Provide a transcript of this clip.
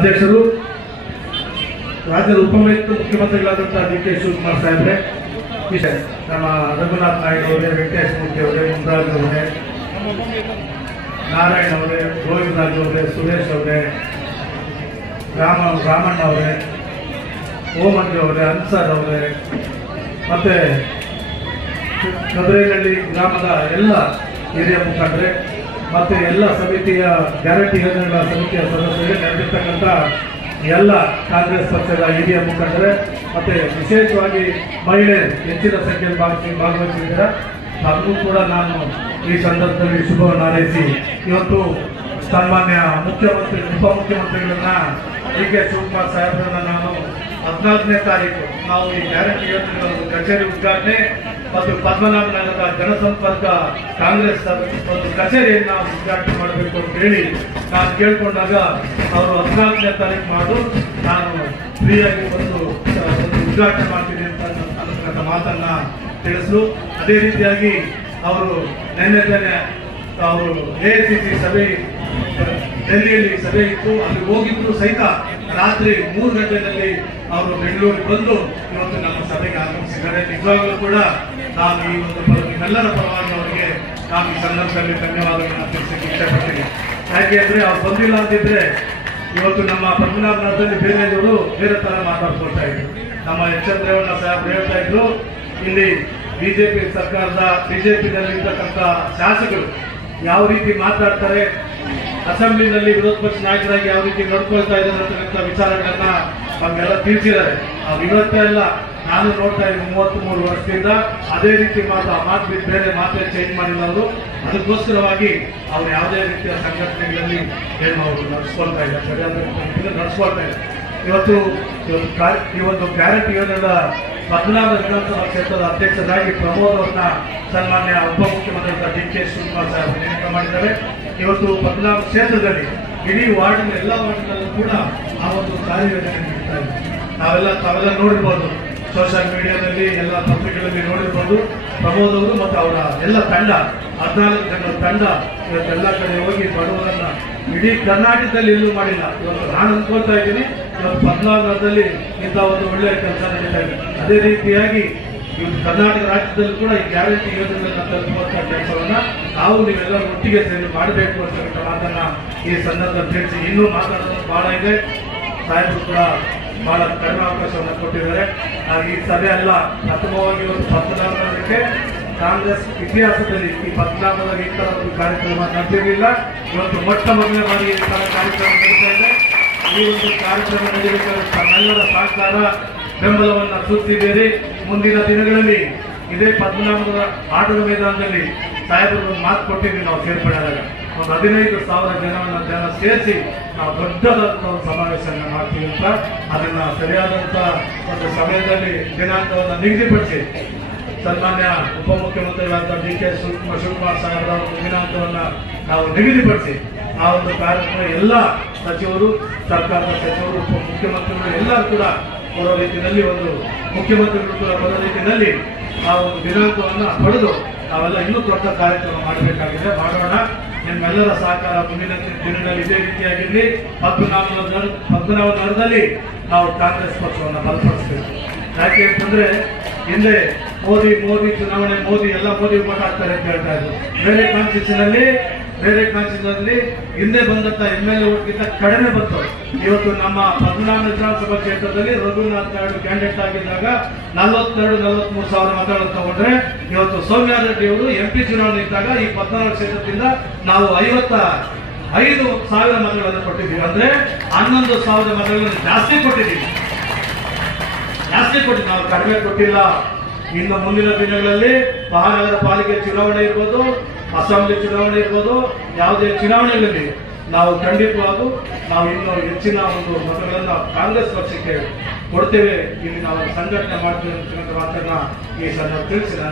ಅಧ್ಯಕ್ಷರು ರಾಜ್ಯದ ಉಪಮುಖ್ಯಮಂತ್ರಿಗಳಾದಂತಹ D K Shivakumar ಸಾಹೇಬ್ರೆ. ನಮ್ಮ ರಘುನಾಥ್ ನಾಯ್ಡು ಅವರೇ, ವೆಂಕಟೇಶ್ ಮೂರ್ತಿ ಅವರೇ ಮುನ್ರಾಜ್ ಅವರೇ, ನಾರಾಯಣ್ ಅವರೇ ಗೋವಿಂದರಾಜ್ ಅವರೇ, ಸುರೇಶ್ ಅವರೇ, ರಾಮ, ರಾಮಣ್ಣ ಅವರೇ, ಓಮಂಜು ಅವರೇ, ಅನ್ಸರ್ ಅವರೇ, ಮತ್ತೆ ಕದ್ರೇನಹಳ್ಳಿ ಗ್ರಾಮದ ಎಲ್ಲ ಹಿರಿಯ ಮುಖಂಡರೆ ಮತ್ತೆ ಎಲ್ಲ ಸಮಿತಿಯ ಗ್ಯಾರಂಟಿ ಯೋಜನೆಗಳ ಸಮಿತಿಯ ಸದಸ್ಯರಿಗೆ ನಡೆದಿರ್ತಕ್ಕಂಥ ಎಲ್ಲ ಕಾಂಗ್ರೆಸ್ ಪಕ್ಷದ ಹಿರಿಯ ಮುಖಂಡರೇ, ಮತ್ತೆ ವಿಶೇಷವಾಗಿ ಮಹಿಳೆ ಹೆಚ್ಚಿನ ಸಂಖ್ಯೆಯಲ್ಲಿ ಭಾಗಿಸಿ ಭಾಗವಹಿಸಿದ್ದೀರ. ತಮಗೂ ಕೂಡ ನಾನು ಈ ಸಂದರ್ಭದಲ್ಲಿ ಶುಭವನ್ನು ಹಾರೈಸಿ ಇವತ್ತು ಸನ್ಮಾನ್ಯ ಮುಖ್ಯಮಂತ್ರಿ ಉಪಮುಖ್ಯಮಂತ್ರಿಗಳನ್ನ ಡಿ ಕೆ ಶಿವಕುಮಾರ್ ಸಾಹೇಬ್ರನ್ನ ನಾನು ಹದಿನಾಲ್ಕನೇ ತಾರೀಕು ನಾವು ಈ ಗ್ಯಾರಂಟಿ ಯೋಜನೆಗಳ ಕಚೇರಿ ಉದ್ಘಾಟನೆ ಮತ್ತು ಪದ್ಮನಾಭ ನಗರದ ಜನಸಂಪರ್ಕ ಕಾಂಗ್ರೆಸ್ ಒಂದು ಕಚೇರಿಯನ್ನು ಉದ್ಘಾಟನೆ ಮಾಡಬೇಕು ಅಂತ ಹೇಳಿ ನಾನು ಕೇಳ್ಕೊಂಡಾಗ ಅವರು ಹದಿನಾಲ್ಕನೇ ತಾರೀಕು ಮಾಡು ನಾನು ಫ್ರೀಯಾಗಿ ಒಂದು ಉದ್ಘಾಟನೆ ಮಾಡ್ತೀನಿ ಅಂತ ಅನ್ನತಕ್ಕಂಥ ಮಾತನ್ನ ತಿಳಿಸು ಅದೇ ರೀತಿಯಾಗಿ ಅವರು ನಿನ್ನೆ ತಾನೆ ಅವರು ಎ ಸಭೆ ಡೆಲ್ಲಿಯಲ್ಲಿ ಸಭೆ ಇತ್ತು. ಅಲ್ಲಿ ಹೋಗಿದ್ರು ಸಹಿತ ರಾತ್ರಿ ಮೂರು ಗಂಟೆಯಲ್ಲಿ ಅವರು ಬೆಂಗಳೂರಿಗೆ ಬಂದು ಇವತ್ತು ನಮ್ಮ ಸಭೆಗೆ ಆಗಮಿಸಿದ್ದಾರೆ. ನಿಜವಾಗಲೂ ಕೂಡ ನಾನು ಈ ಒಂದು ಎಲ್ಲರ ಪರವಾಗಿ ಅವರಿಗೆ ನಾನು ಈ ಸಂದರ್ಭದಲ್ಲಿ ಧನ್ಯವಾದಗಳನ್ನು ತಿಳಿಸಕ್ಕೆ ಇಷ್ಟಪಡ್ತೀನಿ. ಯಾಕೆ ಅಂದರೆ ಅವ್ರು ಬಂದಿಲ್ಲ ಅಂತಿದ್ರೆ ಇವತ್ತು ನಮ್ಮ ಪದ್ಮನಾಭನಾಥದಲ್ಲಿ ಬೇರೆ ಜನರು ಬೇರೆ ಥರ ಮಾತಾಡ್ಕೊಳ್ತಾ ಇದ್ರು. ನಮ್ಮ ಎಚ್ ಎಂ ರೇವಣ್ಣ ಸಾಹೇಬ್ ಹೇಳ್ತಾ ಇದ್ರು, ಇಲ್ಲಿ ಬಿಜೆಪಿ ಸರ್ಕಾರದ, ಬಿಜೆಪಿನಲ್ಲಿ ಇರ್ತಕ್ಕಂಥ ಶಾಸಕರು ಯಾವ ರೀತಿ ಮಾತಾಡ್ತಾರೆ, ಅಸೆಂಬ್ಲಿನಲ್ಲಿ ವಿರೋಧ ಪಕ್ಷ ನಾಯಕರಾಗಿ ಯಾವ ರೀತಿ ನಡ್ಕೊಳ್ತಾ ಇದ್ದಾರೆ ಅಂತಕ್ಕಂಥ ವಿಚಾರಗಳನ್ನ ನಮಗೆಲ್ಲ ತಿಳಿಸಿದ್ದಾರೆ. ಅವ್ರು ವಿರೋಧ ಎಲ್ಲ ನಾನು ನೋಡ್ತಾ ಇದ್ದೀನಿ ಮೂವತ್ತ್ ಮೂರು ವರ್ಷದಿಂದ ಅದೇ ರೀತಿ ಮಾತು ಆ ಮಾತು ಬಿಟ್ಟು ಬೇರೆ ಮಾತ್ರೆ ಚೇಂಜ್ ಮಾಡಿಲ್ಲ ಅವರು. ಅದಕ್ಕೋಸ್ಕರವಾಗಿ ಅವ್ರು ಯಾವುದೇ ರೀತಿಯ ಸಂಘಟನೆಗಳಲ್ಲಿ ಏನು ಅವರು ನಡೆಸ್ಕೊಳ್ತಾ ಇಲ್ಲ. ಸರಿಯಾದ ನಡೆಸ್ಕೊಳ್ತಾ ಇಲ್ಲ. ಇವತ್ತು ಈ ಒಂದು ಗ್ಯಾರಂಟಿ ಯೋಜನೆಯ ಪದ್ಮನಾಭ ವಿಧಾನಸಭಾ ಕ್ಷೇತ್ರದ ಅಧ್ಯಕ್ಷರಾಗಿ ಪ್ರಮೋದ್ ಅವ್ರನ್ನ ಸನ್ಮಾನ್ಯ ಉಪಮುಖ್ಯಮಂತ್ರಿ ಡಿ ಕೆ ಶಿವಕುಮಾರ್ ಸಾಹೇಬ್ ನೇಮಕ ಮಾಡಿದ್ದಾರೆ. ಇವತ್ತು ಪದ್ಮನಾಭ ಕ್ಷೇತ್ರದಲ್ಲಿ ಇಡೀ ವಾರ್ಡಿನ ಎಲ್ಲ ವಾರ್ಡ್ನಲ್ಲೂ ಕೂಡ ಆ ಒಂದು ಕಾರ್ಯಯೋಜನೆ ನಡೀತಾ ಇದೆ. ನಾವೆಲ್ಲ ತಾವೆಲ್ಲ ನೋಡಿರ್ಬೋದು. ಸೋಷಿಯಲ್ ಮೀಡಿಯಾದಲ್ಲಿ ಎಲ್ಲ ಪತ್ರಿಕೆಗಳಲ್ಲಿ ನೋಡಿರ್ಬೋದು. ಪ್ರಮೋದ್ ಅವರು ಮತ್ತು ಅವರ ಎಲ್ಲ ತಂಡ, ಹದಿನಾಲ್ಕು ಜನರ ತಂಡ ಇವತ್ತೆಲ್ಲ ಕಡೆ ಹೋಗಿ ಬಡವರನ್ನ ಇಡೀ ಕರ್ನಾಟಕದಲ್ಲಿ ಎಲ್ಲೂ ಮಾಡಿಲ್ಲ. ಇವತ್ತು ನಾನು ಅನ್ಕೊಳ್ತಾ ಇದ್ದೀನಿ, ಇವತ್ತು ಪದ್ನಾಲ್ಕರಲ್ಲಿ ಇಂಥ ಒಂದು ಒಳ್ಳೆಯ ಕೆಲಸ ನಡೀತಾ ಇದೆ. ಅದೇ ರೀತಿಯಾಗಿ ಇವತ್ತು ಕರ್ನಾಟಕ ರಾಜ್ಯದಲ್ಲಿ ಕೂಡ ಈ ಗ್ಯಾರಂಟಿ ಯೋಜನೆಗಳನ್ನ ತಲುಪುವಂಥ ಕೆಲಸವನ್ನು ನಾವು ನೀವೆಲ್ಲ ಒಟ್ಟಿಗೆ ಸೇರಿ ಮಾಡಬೇಕು ಅಂತಕ್ಕಂಥ ಮಾತನ್ನ ಈ ಸಂದರ್ಭದಲ್ಲಿ ತಿಳಿಸಿ. ಇನ್ನೂ ಮಾತಾಡೋದು ಬಹಳ ಇದೆ. ಸಾಹೇಬರು ಕೂಡ ಬಹಳ ಕೊಟ್ಟಿದ್ದಾರೆ. ಹಾಗೆ ಈ ಸಭೆ ಅಲ್ಲ, ಪ್ರಥಮವಾಗಿ ಒಂದು ಪದ್ಮನಾಭಕ್ಕೆ ಕಾಂಗ್ರೆಸ್ ಇತಿಹಾಸದಲ್ಲಿ ಈ ಪದ್ಮನಾಭದಲ್ಲಿ ಈ ಒಂದು ಕಾರ್ಯಕ್ರಮ ನಡೆದಿರಲಿಲ್ಲ ಇವತ್ತು ಮೊಟ್ಟ ಮೊದಲನೇ ಬಾರಿ ಈ ಕಾರ್ಯಕ್ರಮ ನಡೀತಾ ಇದೆ. ಈ ಒಂದು ಕಾರ್ಯಕ್ರಮ ನಡೆಯಬೇಕಾದ್ರೆ ಸಹಕಾರ, ಬೆಂಬಲವನ್ನು ಸೂಚಿಸಿದ್ದೀರಿ. ಮುಂದಿನ ದಿನಗಳಲ್ಲಿ ಇದೇ ಪದ್ಮನಾಭದ ಆಟದ ಮೈದಾನದಲ್ಲಿ ಸಾಹೇಬರು ಮಾತು ಕೊಟ್ಟಿದ್ದೀವಿ, ನಾವು ಸೇರ್ಪಡೆ ಆದಾಗ ಒಂದು ಹದಿನೈದು ಸಾವಿರ ಜನವನ್ನ ಜನ ಸೇರಿಸಿ ನಾವು ದೊಡ್ಡದಂತ ಒಂದು ಸಮಾವೇಶವನ್ನು ಮಾಡ್ತೀವಿ ಅಂತ ಅದನ್ನ ಸರಿಯಾದಂತ ಒಂದು ಸಮಯದಲ್ಲಿ ದಿನಾಂಕವನ್ನು ನಿಗದಿಪಡಿಸಿ ಸನ್ಮಾನ್ಯ ಉಪಮುಖ್ಯಮಂತ್ರಿಗಳಾದ ಡಿ ಕೆ ಶಿವಕುಮಾರ್ ಶಿವಕುಮಾರ್ ಸಾಹೇಬರ ಒಂದು ದಿನಾಂಕವನ್ನ ನಾವು ನಿಗದಿಪಡಿಸಿ ಆ ಒಂದು ಕಾರ್ಯಕ್ರಮ ಎಲ್ಲ ಸಚಿವರು, ಸರ್ಕಾರದ ಸಚಿವರು, ಉಪಮುಖ್ಯಮಂತ್ರಿಗಳು ಎಲ್ಲರೂ ಕೂಡ ಬರೋ ರೀತಿಯಲ್ಲಿ ಒಂದು ಮುಖ್ಯಮಂತ್ರಿಗಳು ಕೂಡ ಬರೋ ರೀತಿಯಲ್ಲಿ ಆ ಒಂದು ದಿನಾಂಕವನ್ನು ಪಡೆದು ನಾವೆಲ್ಲ ಇನ್ನೂ ದೊಡ್ಡ ಕಾರ್ಯಕ್ರಮ ಮಾಡಬೇಕಾಗಿದೆ. ಮಾಡೋಣ. ನಿಮ್ಮೆಲ್ಲರ ಸಹಕಾರ ಮುಂದಿನ ದಿನದಲ್ಲಿ ಇದೇ ರೀತಿಯಾಗಿರಲಿ. ಹತ್ತು ಪದ್ಮನಾಭ ನಗರದಲ್ಲಿ ನಾವು ಕಾಂಗ್ರೆಸ್ ಪಕ್ಷವನ್ನು ಬಲಪಡಿಸಬೇಕು. ಯಾಕೆ ಅಂತಂದ್ರೆ, ಹಿಂದೆ ಮೋದಿ ಮೋದಿ ಚುನಾವಣೆ, ಮೋದಿ ಎಲ್ಲ ಮೋದಿ ಹಾಕ್ತಾರೆ ಅಂತ ಹೇಳ್ತಾ ಇದ್ರು. ಬೇರೆ ಕಾನ್ಸ್ಟಿಟ್ಯೂಷನ್ ಅಲ್ಲಿ ಬೇರೆ ಕಾನ್ಸ್ಟಿಟ್ಯೂಷನ್ ಹಿಂದೆ ಬಂದಂತ ಎಂ ಎಲ್ ಎ ಓಟ್ಗಿಂತ ಕಡಿಮೆ ಬಂತು. ಇವತ್ತು ನಮ್ಮ ಪದ್ಮನಾಭ ವಿಧಾನಸಭಾ ಕ್ಷೇತ್ರದಲ್ಲಿ ರಘುನಾಥ್ ನಾಯ್ಡು ಕ್ಯಾಂಡಿಡೇಟ್ ಆಗಿದ್ದಾಗ ನಲವತ್ತೆರಡು, ನಲವತ್ಮೂರು ಸಾವಿರ ಮತಗಳನ್ನು ತಗೊಂಡ್ರೆ ಇವತ್ತು ಸೌಮ್ಯ ರೆಡ್ಡಿ ಅವರು ಎಂ ಪಿ ಚುನಾವಣೆ ಇದ್ದಾಗ ಈ ಪದ್ಮನಾಭ ಕ್ಷೇತ್ರದಿಂದ ನಾವು ಐವತ್ತ ಐದು ಸಾವಿರ ಮತಗಳನ್ನು ಕೊಟ್ಟಿದ್ದೀವಿ. ಅಂದ್ರೆ ಹನ್ನೊಂದು ಸಾವಿರ ಮತಗಳನ್ನು ಜಾಸ್ತಿ ಕೊಟ್ಟಿದ್ದೀವಿ. ಜಾಸ್ತಿ ಕೊಟ್ಟು ನಾವು ಕಡಿಮೆ ಕೊಟ್ಟಿಲ್ಲ. ಇನ್ನು ಮುಂದಿನ ದಿನಗಳಲ್ಲಿ ಮಹಾನಗರ ಪಾಲಿಕೆ ಚುನಾವಣೆ ಇರ್ಬೋದು. ಅಸೆಂಬ್ಲಿ ಚುನಾವಣೆ ಇರ್ಬೋದು, ಯಾವುದೇ ಚುನಾವಣೆಗಳಲ್ಲಿ ನಾವು ಖಂಡಿತವಾಗೂ ನಾವು ಇನ್ನು ಹೆಚ್ಚಿನ ಒಂದು ಮತಗಳನ್ನು ಕಾಂಗ್ರೆಸ್ ಪಕ್ಷಕ್ಕೆ ಕೊಡ್ತೇವೆ. ಇಲ್ಲಿ ನಾವು ಸಂಘಟನೆ ಮಾಡ್ತೇವೆ ಮಾತನ್ನ ಈ ಸಂದರ್ಭ ತಿಳಿಸಿ ನಾನು